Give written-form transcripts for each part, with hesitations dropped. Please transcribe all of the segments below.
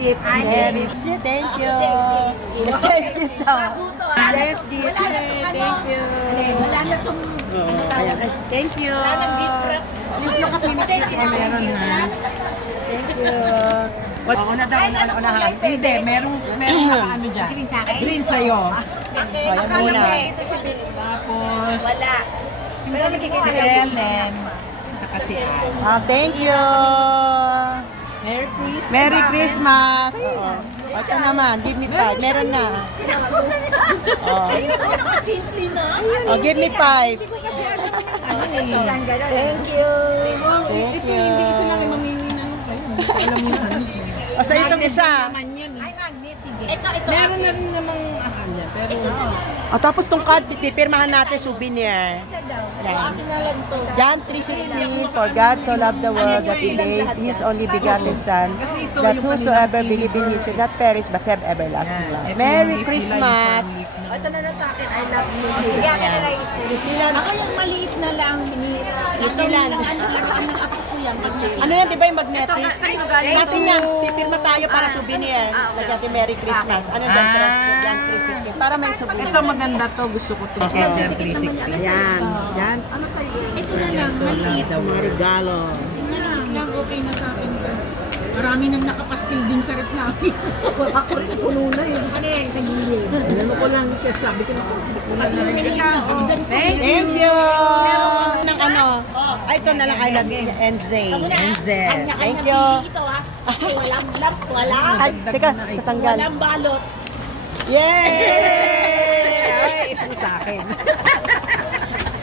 Yes, thank you. Yes, yes, dear. Thank you. Wala na itong... Ayan, thank you. Look at me, Miss Kitty, kung meron ha. Thank you. Ako na daw, unahan. Hindi, merong ano dyan. Green sa akin? Green sa'yo. Ayan muna. Tapos... Wala. Si Ellen. Tsaka si Ann. Thank you. Merry Christmas. Merry Christmas. Oo. Ito naman, give me 5. Meron na. Oh. Simple na. Oh, give me 5. Thank you. Thank you. O sa itong isa. Ay, magnet. Sige. Ito. Meron na rin namang yan, pero O tapos tong card, pipirmahan natin souvenir. Yan. John 3:16, for God so loved the world that he gave his only begotten Son, that whosoever believe in him should not perish but have everlasting life. Merry Christmas! Ito na lang sa akin. I love you. Sige, akin na lang. Susilan. Ako yung maliit na lang. Susilan. Ang apo ko yan. Kasi... Ano yan, di ba yung magnetic? Ito, galing. Natin yan, pipirma tayo para souvenir. Lagyan natin Merry Christmas. Ano John 3:16? Para may souvenir. ito maganda to, gusto ko to. Jan 360. Ayan. Yan. Ano sa'yo? Ito na lang. Maliit. Mga regalo. Lang okay na sa akin. Marami nang nakapastil din sa rep namin. Ako rin puno na yun. Ano yan? Sa gilid. Ano ko lang, kasi sabi ko na Thank you! Ng ano? Ay, ito na lang. I love you. NZ. Thank you. Ito ha. Kasi walang lap. Wala. Ay, teka, tatanggal. Walang balot. Yay! Ay, ito sa akin.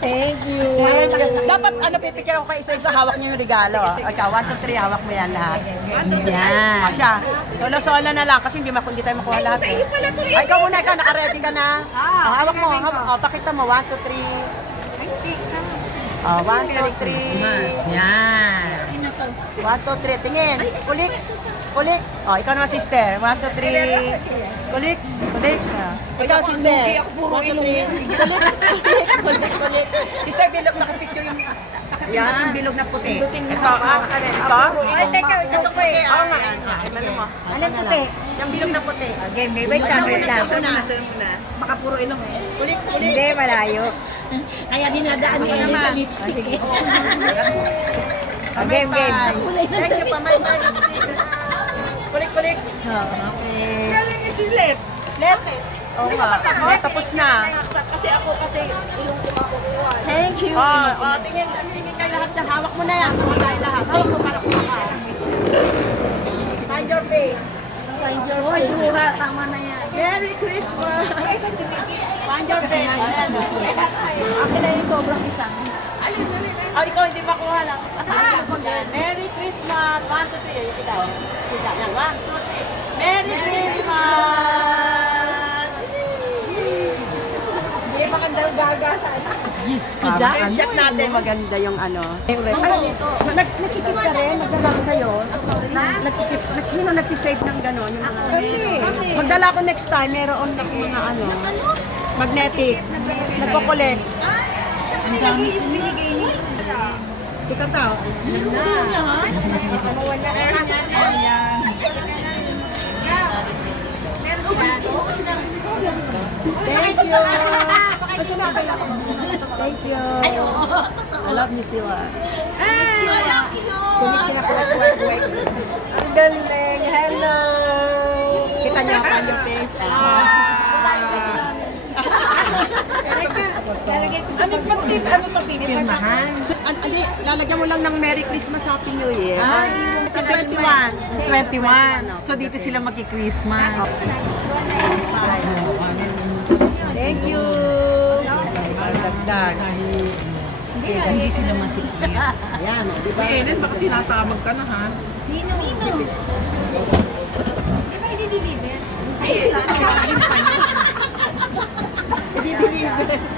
Thank you. Thank you. Dapat ano, pipikir ako kayo isa-isa, hawak niyo yung regalo. Ikaw, 1, 2, 3, hawak mo yan lahat. Yan. O siya, solo-solo na lang kasi hindi tayo makuha lahat eh. Ay, ikaw muna, ikaw, naka-ready ka na? Hawak mo, pakita mo, 1, 2, 3. 1, 2, 3. Yan. 1, 2, 3. Tingin. Kulik. Kulik. Ikaw naman, sister. 1, 2, 3. Kulik. Kulik. Ikaw, sister. 1, 2, 3. Kulik. Kulik. Sister, bilog. Nakapicture yung bilog na puti. Ito. Ito? Ay, teka. Ito ko eh. Oo nga. Ano mo? Anong puti? Yung bilog na puti. Okay, wait lang. Baka puro ilong eh. Kulik. Kulik. Hindi, malayo. Kaya dinadaan ko naman sa lipstick. Game. Thank you, pamay-may lipstick. Kulik. Kulik. Okay. Galing isilit. Let. Oo nga. Tapos na. Kasi ilong ko makukuha. Thank you. Tingin kayo lahat yan. Hawak mo na yan. Hawak tayo lahat. Hawak mo para kumakain. Find your face. Find your Hoy, face. buha. Tama na yan. Merry Christmas. Find your face. Akin na yung sobrang isang. Ikaw hindi makuha lang. Merry Christmas. 1, 2, 3. Kita. Yan. 1, 2, 3. Merry Christmas. Hindi, magandang gaga sa anak. Shot natin maganda yung ano. Ay, nakikip ka rin? Magdala ko sa'yo? Nakikip. Sino nagsisave ng gano'n? Magdala ko next time. Meron na mga ano. Magnetic. Nagko-collect. Ang dami binigay niya. Ikaw tao. Thank you. Thank you. I love you, Siwa. Kunik kinakulat-kulat. Ang galing. Hello. Kita niyo ako yung face. Ano to pipirmahan? Lalagyan mo lang ng Merry Christmas, Happy New Year. Sa 21. 21. So dito sila magki-Christmas. Thank you. Dagdag. Hindi sila masikip. Ayan, di ba? Enen, baka tinatawag ka na ha? Nino. Di ba i-deliver? I-deliver.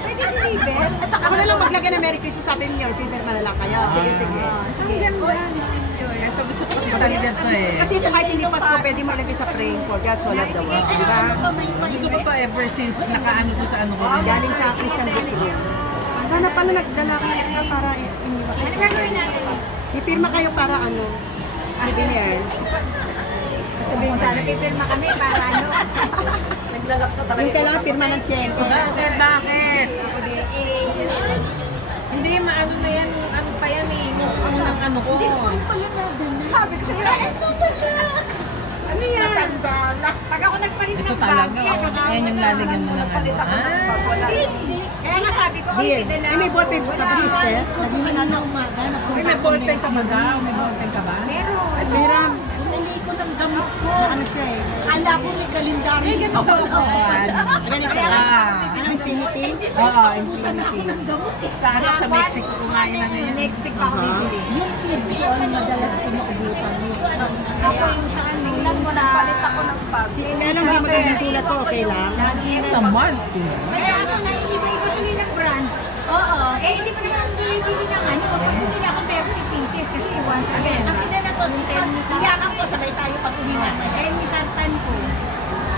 I-deliver? Ako na lang maglagay ng Merry Christmas, sabi niyo, pipirma na lang kayo. Sige. Ang ganda. This is yours. Ito gusto ko kasi talaga to eh. Kasi ito kahit hindi Pasko, pwede mo ilagay sa praying for God, so love the world. Di ba? Gusto ko to ever since nakaano ko sa ano ko rin. Galing sa Christian Book. Sana pala nagdala ko ng extra para iniwa. Ano gagawin natin? Ipirma kayo para ano? Souvenir. Sabihin napipirma kami para ano. Naglalapsa talaga. Yung kailangan pirma ng check. Bakit? Hindi, maano na yan, ano pa yan eh, nung unang ano ko. Hindi ko pala nadala. Sabi ko sa'yo, eto pala. Ano yan? Pag ako nagpalit ng bag, Ayan yung lalagyan mo ng ano. Hindi. Kaya nga sabi ko, Dear, okay na. ay may ballpen ka ba, sister? Naghihinga na. Ay, may ballpen ka ba daw? May ballpen ka ba? Meron. Ay, Biram. Nalili ko ng gamot ko. Ano siya eh? Kala ko may kalendaryo. Ay, ganito ako. Ganito ka. Ano, infinity? Oo, Ubusan na ako infinity. ng gamot eh. Sana sa Mexico kumain na ngayon. Next week pa ako bibili. Yung PCO ang madalas ko maubusan mo. Ako yung saan, tingnan mo na. Palit ako ng bag. Kaya lang, hindi maganda sulat ko, okay lang. Naman. Kaya ako naiiba-iba tuloy ng brand. Oo. Eh, hindi pa naman bumibili ng ano. Pag bumili ako ng every pieces kasi once again. Ang isa na to, iyakan ko sabay tayo pag uwi namin. Eh, misartan ko.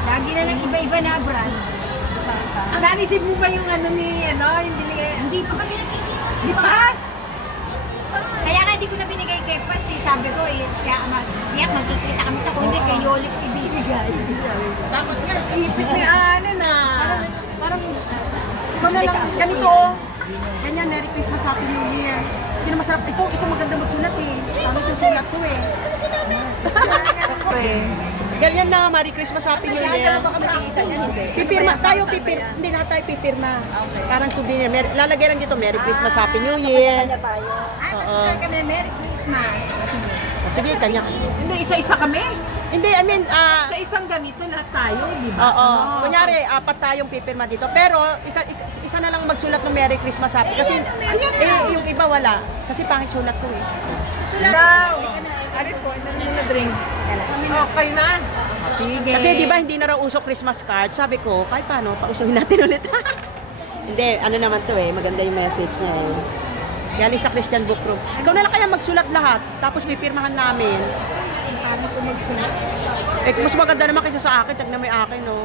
Lagi na lang iba-iba na brand. Ang nanisip mo ba yung ano ni, ano, yung binigay? Hindi pa kami nakikita. Lipas! Kaya nga hindi ko na binigay kay Pas eh. Sabi ko eh, kaya tiyak magkikita kami sa kundi kay Yoli ko ibibigay. Dapat nga, sipit ni Ana na. Parang, ikaw na lang, ganito oh. Ganyan, Merry Christmas, Happy New Year. Sino masarap? Ito maganda magsulat eh. Tama yung sulat ko eh. Ako eh. Ganyan na, Merry Christmas, Happy New Year. Pipirma, tayo pipirma. Hindi na tayo pipirma. Parang souvenir. Lalagay lang dito, Merry Christmas, Happy New Year. Magsusal kami na Merry Christmas. O, sige, kanya. Hindi, isa-isa kami. Hindi, I mean, Sa isang ganito lahat tayo, di ba? oo. Kunyari, apat tayong pipirma dito. Pero, isa na lang magsulat ng Merry Christmas Happy. Kasi, yung iba wala. Kasi pangit sulat ko eh. Daw! Arit ko, ito na drinks. Okay na. Sige. Kasi di ba hindi na raw uso Christmas card? Sabi ko, kahit paano, pausuhin natin ulit. Hindi, ano naman to eh, maganda yung message niya eh. Galing sa Christian Book Room. Ikaw na lang kaya magsulat lahat, tapos pipirmahan namin. Paano ko magsulat? Eh, mas maganda naman kaysa sa akin, tagna mo yung akin, no?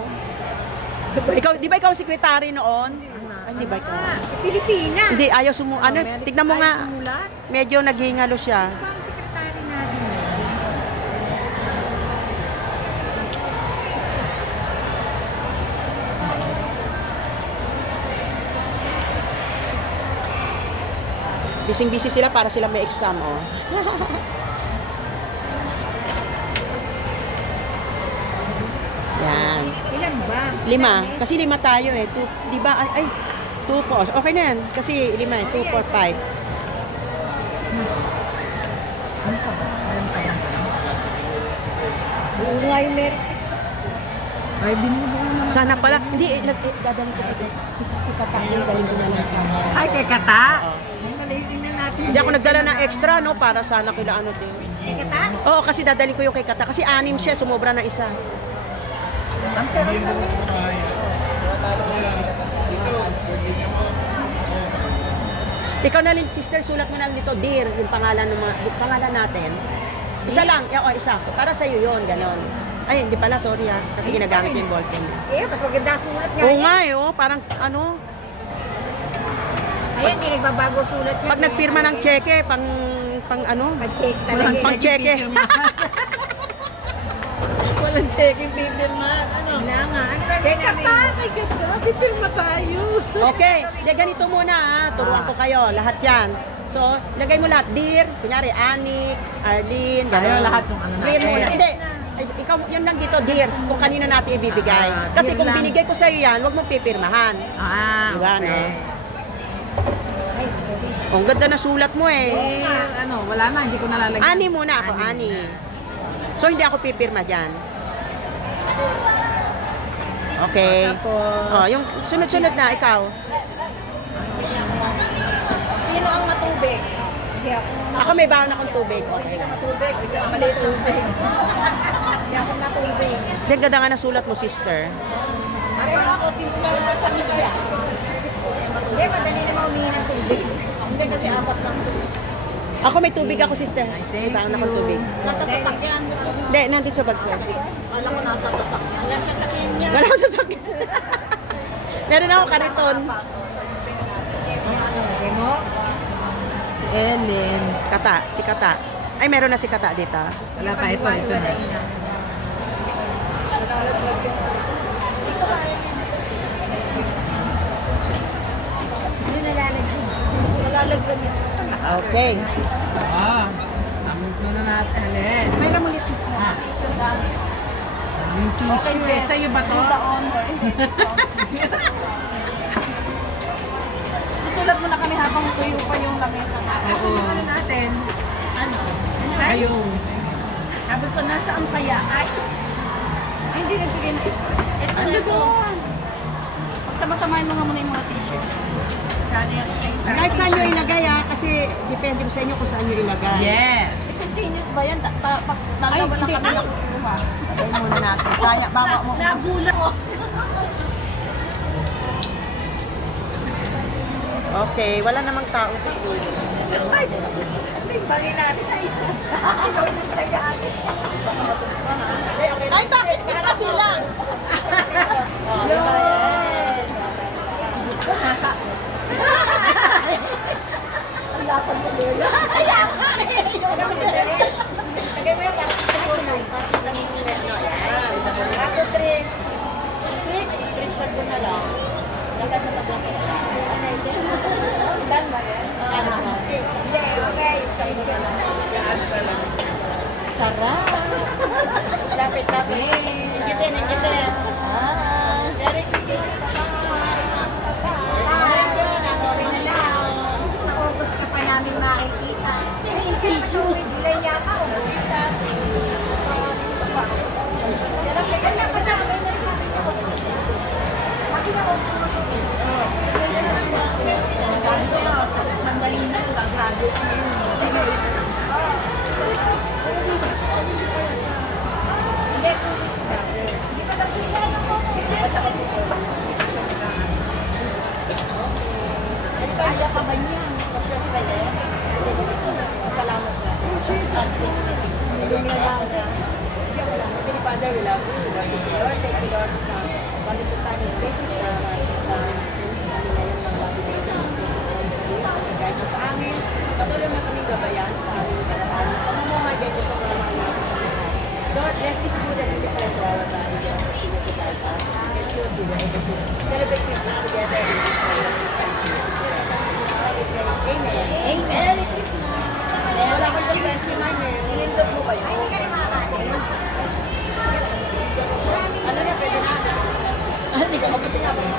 Ikaw, di ba ikaw ang secretary noon? Ay, di ba ikaw? Pilipina. Hindi, ayaw ano, tignan mo nga, medyo naghihingalo siya. Ang sekretary natin. Bising-busy sila para sila may exam, oh. Yan. Ilan ba? 5. Kasi 5 tayo eh. Di ba? Ay, 2 po. Okay na yan. Kasi 5 eh. 2, 4, 5. Oo nga yung Merry Ay, binubo naman. Sana pala. Hindi, dadalhin ko ito. Si Kata, yung galing ko na lang sa Ay, kay Kata. Ang galing, tingnan natin. Hindi ako nagdala ng extra, no? Para sana kila ano din. Kata? Oo, kasi dadalhin ko yung kay Kata. Kasi 6 siya, sumobra na isa. Ang pero Ikaw na rin, sister, sulat mo na lang dito, Dear, yung pangalan, pangalan natin. Isa lang, isa. Para sa'yo yun, ganon. Ay, hindi pala, sorry ha. Kasi ginagamit ko yung ballpen. Eh, mas maganda sulat nga. Oo yan. nga eh, oh, parang ano, Ayan, hindi nagbabago sulat niya. pag nagpirma ng cheque, pang ano, Pag-check talaga. pang cheque. walang checking pipirma. Ano? Na nga. Ang Kay galing Kata, namin. kay Kata. Pipirma tayo. Okay, de ganito muna ha, turuan ko kayo, lahat yan. So, lagay mo lahat, Dear, kunyari, Anik, Arlene, Tayo gano'n. lahat yung ano Dear natin. muna, hindi. Ay, ikaw, yun lang dito, Dear, kung kanino natin ibibigay. Ah, Kasi dear kung lang. binigay ko sa'yo yan, huwag mong pipirmahan. Ah, Diba, okay. no? Oh, ang ganda na sulat mo eh. Ano, wala na, hindi ko nalalagyan. Ani muna ako, Ani. So, hindi ako pipirma dyan. Okay. Tapos, Oh, yung sunod-sunod na, ikaw. Sino ang matubig? Hindi ako. Ako may bawal akong tubig. O hindi ka matubig, o isang maliit lang sa'yo. Hindi ako natubig. Hindi, ang ganda nga na sulat mo, sister. pero ako, since meron na kami siya, Hindi, madali naman humingi ng tubig. Hindi kasi apat lang. Ako may tubig ako, sister. May bawal akong tubig. Nasa sasakyan. Hindi, nandito sa bag ko. Kala ko nasa sasakyan. Wala akong sasakyan. Meron ako kariton. Okay mo? si Ellen. Si Kata. Ay, meron na si Kata dito. Wala pa, ito na. Okay. Amot na natin. Alin? May ramulitis na. Yung tissue eh. Sa'yo ba to? Susulat mo na kami habang tuyo pa yung lamesa natin. Oo. Ano natin? Ano? Ayun. Sabi ko, nasaan kaya? Ay, hindi nagbigay na ito. Ano doon? Pagsama-samahin mo nga muna yung mga t-shirt. Sana yung Kahit saan nyo ilagay kasi depende ko sa inyo kung saan nyo ilagay. Yes. Continuous ba yan? Pag Ay, nalaman na hindi. kami ng kuha. Ilagay muna natin. Sayang, baka mo. Nabula mo. Okay, wala namang tao. Bali natin na isa. Ay, bakit ka kabilang? Nasa. Ang lapad mo doon. Ayan. Lagay mo yung Ako, three. Screenshot ko na lang. Lagay mo pa Dan ba yan? Sarap. Lapit. Ingitin. Very Christmas. Sa August ka pa namin makikita. Tissue. July yata. Sandali na. Gagraduate na yun. Kaya ka ba niya? Salamat na. Father, we love you. Lord, thank you, Lord, sa quality time and places na makikita namin ngayon ng love you. Kahit mo sa amin, patuloy mo kami gabayan sa aming karapatan. Pamumuhay din ito para mga natin sa buhay. Lord, let this food and this life for our body. And should be able to celebrate Christmas together in this way. Amen. Amen. Merry Christmas. Wala ko sa 29 eh. Sinindot mo ba yun? Hindi ka na makakain. Ano na, pwede na. Hindi ka kapag sinabi mo.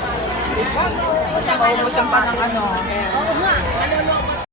Maubos ang pa ng ano.